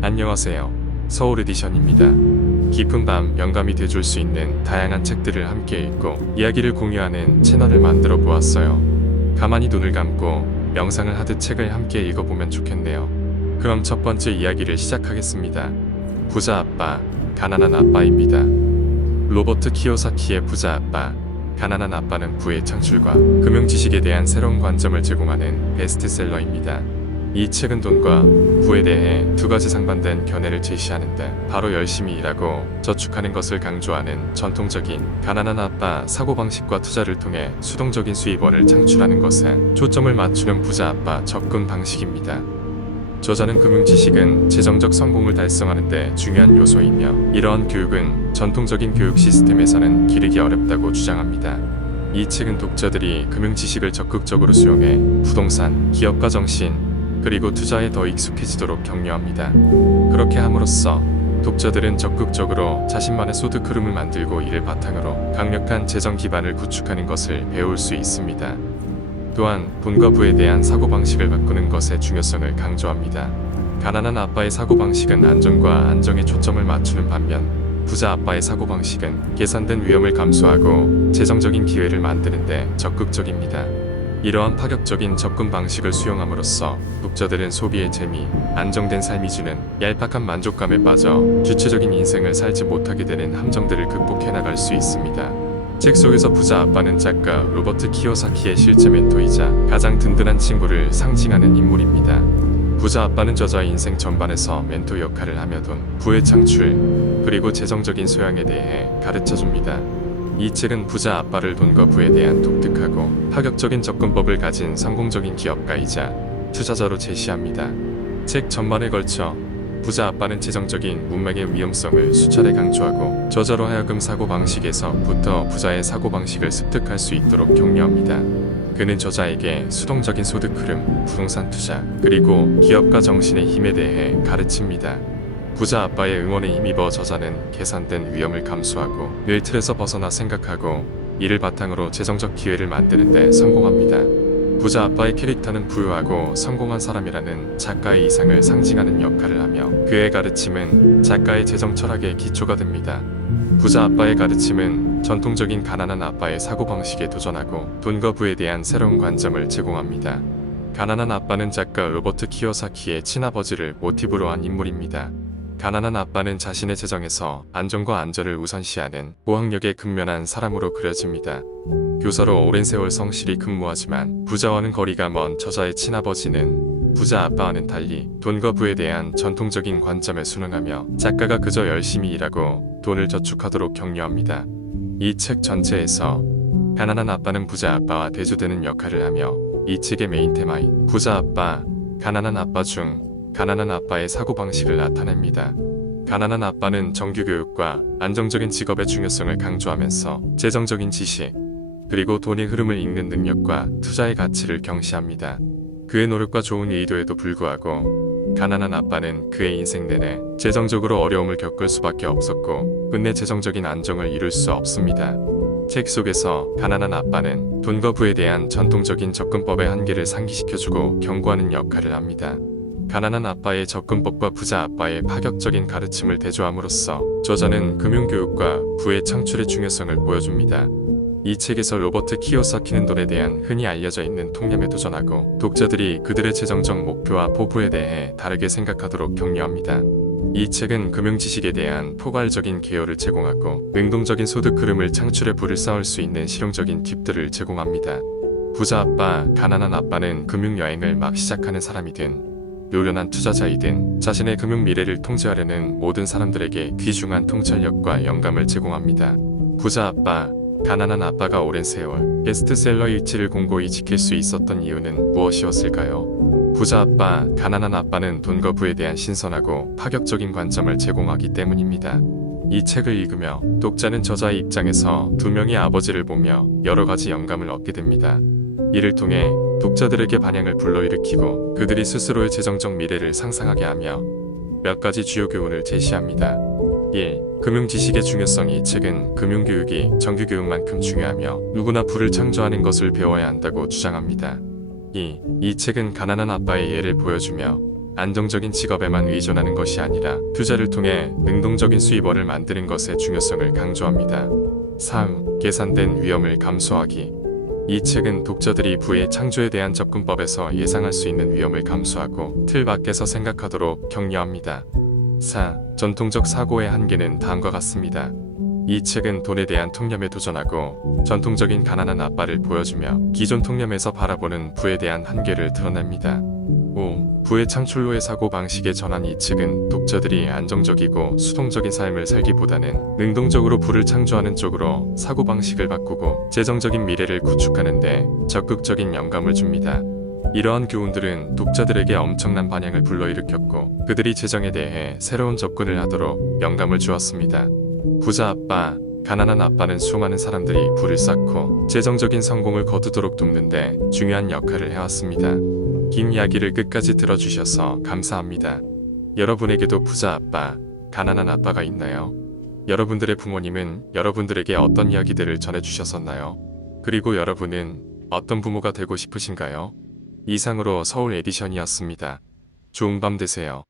안녕하세요. 서울 에디션입니다. 깊은 밤 영감이 돼줄 수 있는 다양한 책들을 함께 읽고 이야기를 공유하는 채널을 만들어 보았어요. 가만히 눈을 감고 명상을 하듯 책을 함께 읽어보면 좋겠네요. 그럼 첫 번째 이야기를 시작하겠습니다. 부자 아빠, 가난한 아빠입니다. 로버트 키요사키의 부자 아빠, 가난한 아빠는 부의 창출과 금융 지식에 대한 새로운 관점을 제공하는 베스트셀러입니다. 이 책은 돈과 부에 대해 두 가지 상반된 견해를 제시하는데, 바로 열심히 일하고 저축하는 것을 강조하는 전통적인 가난한 아빠 사고방식과 투자를 통해 수동적인 수입원을 창출하는 것에 초점을 맞추는 부자 아빠 접근 방식입니다. 저자는 금융 지식은 재정적 성공을 달성하는 데 중요한 요소이며, 이러한 교육은 전통적인 교육 시스템에서는 기르기 어렵다고 주장합니다. 이 책은 독자들이 금융 지식을 적극적으로 수용해 부동산, 기업가 정신, 그리고 투자에 더 익숙해지도록 격려합니다. 그렇게 함으로써 독자들은 적극적으로 자신만의 소득 흐름을 만들고, 이를 바탕으로 강력한 재정 기반을 구축하는 것을 배울 수 있습니다. 또한 돈과 부에 대한 사고방식을 바꾸는 것의 중요성을 강조합니다. 가난한 아빠의 사고방식은 안전과 안정에 초점을 맞추는 반면, 부자 아빠의 사고방식은 계산된 위험을 감수하고 재정적인 기회를 만드는 데 적극적입니다. 이러한 파격적인 접근 방식을 수용함으로써 독자들은 소비의 재미, 안정된 삶이 주는 얄팍한 만족감에 빠져 주체적인 인생을 살지 못하게 되는 함정들을 극복해 나갈 수 있습니다. 책 속에서 부자 아빠는 작가 로버트 키요사키의 실제 멘토이자 가장 든든한 친구를 상징하는 인물입니다. 부자 아빠는 저자의 인생 전반에서 멘토 역할을 하며 돈, 부의 창출, 그리고 재정적인 소양에 대해 가르쳐줍니다. 이 책은 부자 아빠를 돈과 부에 대한 독특하고 파격적인 접근법을 가진 성공적인 기업가이자 투자자로 제시합니다. 책 전반에 걸쳐 부자 아빠는 재정적인 문맥의 위험성을 수차례 강조하고, 저자로 하여금 사고방식에서부터 부자의 사고방식을 습득할 수 있도록 격려합니다. 그는 저자에게 수동적인 소득 흐름, 부동산 투자, 그리고 기업가 정신의 힘에 대해 가르칩니다. 부자 아빠의 응원에 힘입어 저자는 계산된 위험을 감수하고 늘 틀에서 벗어나 생각하고, 이를 바탕으로 재정적 기회를 만드는 데 성공합니다. 부자 아빠의 캐릭터는 부유하고 성공한 사람이라는 작가의 이상을 상징하는 역할을 하며, 그의 가르침은 작가의 재정 철학의 기초가 됩니다. 부자 아빠의 가르침은 전통적인 가난한 아빠의 사고방식에 도전하고 돈과 부에 대한 새로운 관점을 제공합니다. 가난한 아빠는 작가 로버트 키요사키의 친아버지를 모티브로 한 인물입니다. 가난한 아빠는 자신의 재정에서 안정과 안전을 우선시하는 고학력에 근면한 사람으로 그려집니다. 교사로 오랜 세월 성실히 근무하지만 부자와는 거리가 먼 저자의 친아버지는 부자 아빠와는 달리 돈과 부에 대한 전통적인 관점에 순응하며, 작가가 그저 열심히 일하고 돈을 저축하도록 격려합니다. 이 책 전체에서 가난한 아빠는 부자 아빠와 대조되는 역할을 하며, 이 책의 메인 테마인 부자 아빠, 가난한 아빠 중 가난한 아빠의 사고방식을 나타냅니다. 가난한 아빠는 정규교육과 안정적인 직업의 중요성을 강조하면서 재정적인 지식, 그리고 돈의 흐름을 읽는 능력과 투자의 가치를 경시합니다. 그의 노력과 좋은 의도에도 불구하고 가난한 아빠는 그의 인생 내내 재정적으로 어려움을 겪을 수밖에 없었고, 끝내 재정적인 안정을 이룰 수 없습니다. 책 속에서 가난한 아빠는 돈과 부에 대한 전통적인 접근법의 한계를 상기시켜주고 경고하는 역할을 합니다. 가난한 아빠의 접근법과 부자 아빠의 파격적인 가르침을 대조함으로써 저자는 금융교육과 부의 창출의 중요성을 보여줍니다. 이 책에서 로버트 키요사키는 돈에 대한 흔히 알려져 있는 통념에 도전하고, 독자들이 그들의 재정적 목표와 포부에 대해 다르게 생각하도록 격려합니다. 이 책은 금융 지식에 대한 포괄적인 개요를 제공하고, 능동적인 소득 흐름을 창출해 부를 쌓을 수 있는 실용적인 팁들을 제공합니다. 부자 아빠, 가난한 아빠는 금융 여행을 막 시작하는 사람이든 요련한 투자자이든 자신의 금융 미래를 통제하려는 모든 사람들에게 귀중한 통찰력과 영감을 제공합니다. 부자 아빠, 가난한 아빠가 오랜 세월 베스트셀러의 위치를 공고히 지킬 수 있었던 이유는 무엇이었을까요? 부자 아빠, 가난한 아빠는 돈과 부에 대한 신선하고 파격적인 관점을 제공하기 때문입니다. 이 책을 읽으며 독자는 저자의 입장에서 두 명의 아버지를 보며 여러 가지 영감을 얻게 됩니다. 이를 통해 독자들에게 반향을 불러일으키고 그들이 스스로의 재정적 미래를 상상하게 하며 몇 가지 주요 교훈을 제시합니다. 1. 금융 지식의 중요성. 이 책은 금융교육이 정규교육만큼 중요하며 누구나 부를 창조하는 것을 배워야 한다고 주장합니다. 이 책은 가난한 아빠의 예를 보여주며 안정적인 직업에만 의존하는 것이 아니라 투자를 통해 능동적인 수입원을 만드는 것의 중요성을 강조합니다. 3. 계산된 위험을 감소하기. 이 책은 독자들이 부의 창조에 대한 접근법에서 예상할 수 있는 위험을 감수하고 틀 밖에서 생각하도록 격려합니다. 4. 전통적 사고의 한계는 다음과 같습니다. 이 책은 돈에 대한 통념에 도전하고 전통적인 가난한 아빠를 보여주며 기존 통념에서 바라보는 부에 대한 한계를 드러냅니다. 5. 부의 창출로의 사고방식에 전한 이 책은 독자들이 안정적이고 수동적인 삶을 살기보다는 능동적으로 부를 창조하는 쪽으로 사고방식을 바꾸고 재정적인 미래를 구축하는 데 적극적인 영감을 줍니다. 이러한 교훈들은 독자들에게 엄청난 반향을 불러일으켰고 그들이 재정에 대해 새로운 접근을 하도록 영감을 주었습니다. 부자 아빠, 가난한 아빠는 수많은 사람들이 부를 쌓고 재정적인 성공을 거두도록 돕는데 중요한 역할을 해왔습니다. 긴 이야기를 끝까지 들어주셔서 감사합니다. 여러분에게도 부자 아빠, 가난한 아빠가 있나요? 여러분들의 부모님은 여러분들에게 어떤 이야기들을 전해주셨었나요? 그리고 여러분은 어떤 부모가 되고 싶으신가요? 이상으로 서울 에디션이었습니다. 좋은 밤 되세요.